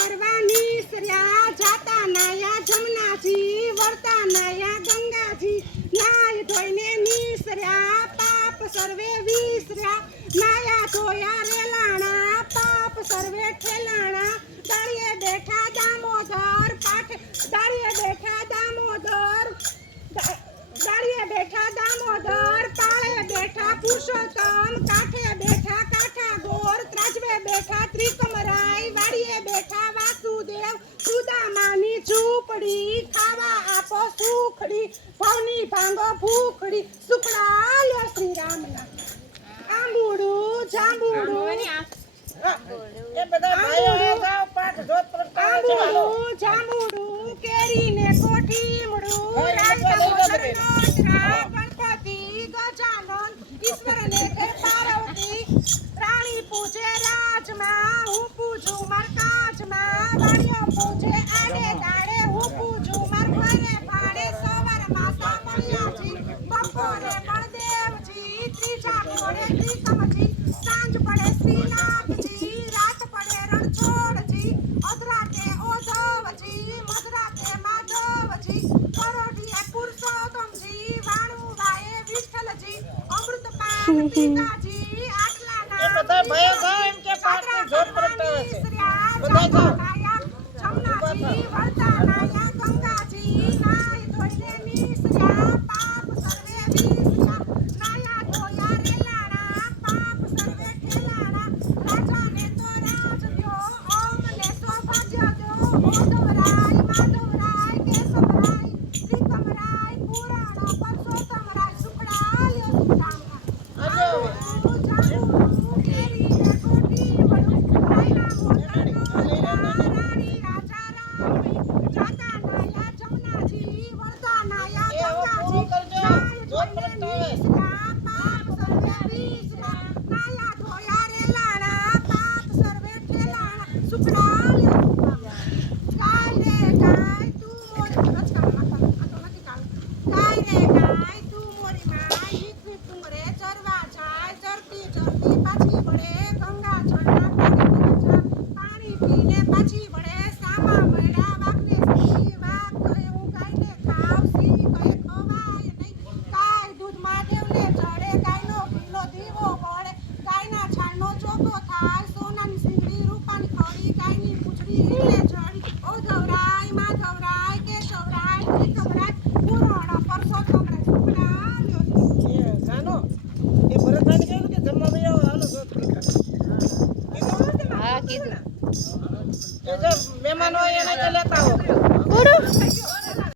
કરવા નીસર્યા જાતા નાયા જમનાજી વળતા નાયા ગંગાજી નાય ધોઈને નીસર્યા પાપ સર્વે વિસર્યા નાયા ધોયા રેલાણા પાપ સર્વે ઠેલાણા દાળીએ બેઠા દામોદર પાઠે દાળીએ બેઠા દામોદર દાળીએ બેઠા દામોદર પાળે બેઠા પુરુષોત્તમ કાઠે બેઠા કાઠા ગોર ત્રાજવે બેઠા ત્રિકમરાય વાડીએ બેઠા વાસુદેવ સુદામાની ઝૂંપડી ખાવા આપો સુખડી ભવની ભાંગો ભૂખડી સુખડા લ્યો શ્રી રામના આંબુડું જાંબુડું એ બધા ભાઈઓ જાવ પાઠ જોત પ્રગટાવે છે હાલો આંબુડું જાંબુડું કેરીને કોઠીમડું ગણપતિ ગજાનન ઈશ્વરને કે પાર્વતી રાણી પૂજે રાજમાં હું પૂજું માર કાચમાં વાણીઓ પૂજે આડે દાડે હું પૂજું માર ઘરે ભાડે સવારમાં સાંભળ્યાજી બપોરે બળદેવજી ત્રીજા ઘોડે ત્રિકમજી સાંજ પડે શ્રીનાથજી રાત પડે રણછોડજી અધરાતે ઓધવજી મધરાતે માધવજી કરોઢિયે પુરુષોત્તમજી વાણું વાયે વિઠ્ઠલજી અમૃત પાન પિતાજી આટલા એ બધા ભાઈઓ જાવ એમ કે પાઠ જોત પ્રગટાવે છે બધા જાવ જમનાજી વળતા નાયા ગંગાજી નાય ધોઈને નીસર્યા પાપ સર્વે વિસર્યા નાયા ધોયા રેલાણા પાપ સર્વે ઠેલાણા રાજાને તો રાજ દ્યો અમને સૌભાગ્ય દ્યો ઓધવરાય માધવરાય કેશવરાય ત્રિકમરાય પુરાણો પરસોત્તમરાય સુખડા લ્યો સુખડામાં આંબુડું જાંબુડું કેરીને કોઠીમડું રાયના મોટાનો રાણી રાજા રાણી જાતા નાયા જમનાજી વળતા નાયા એ હવે પૂરું કરજો જોત પ્રગટાવે પાપ સર્વે વિસર્યા નાયા ધોયા રેલાણા પાપ સર્વે ઠેલાણા સુખડા લ્યો ગાય રે ગાય તું મોરી રચકામાં આ તો નથી કાલ ગાય રે ગાય તું મોરી માં ઈથી ટુંગરે ચરવા જાય ચરતી ચરતી પાછી વળે ગંગા જળના પાણી પીને પાછી વળે સામા મળ્યા વાઘને સી વાઘ કહે હું ગાયને ખાવ સી કહે ખવાય નહીં ગાય દૂધ મહાદેવને ચડે ગાયનો ઘીનો દીવો બળે ગાયના છાણનો ચોકો થાય સોનાની સિંગડી રૂપાની ખડી ગાયની પૂંછડી એટલે ચડી ઓધવરાય માધવરાય કેશવરાય ત્રિકમરાય પુરાણ પરસોત્તમરાય સુખડા લ્યો એ જાનો એ ભરતભાઈને કહ્યું કે જમવા ભાઈ આવો હાલો જોત પ્રગટાવે હા કીધું એ જો મહેમાનો હોય એને કે લેતા આવો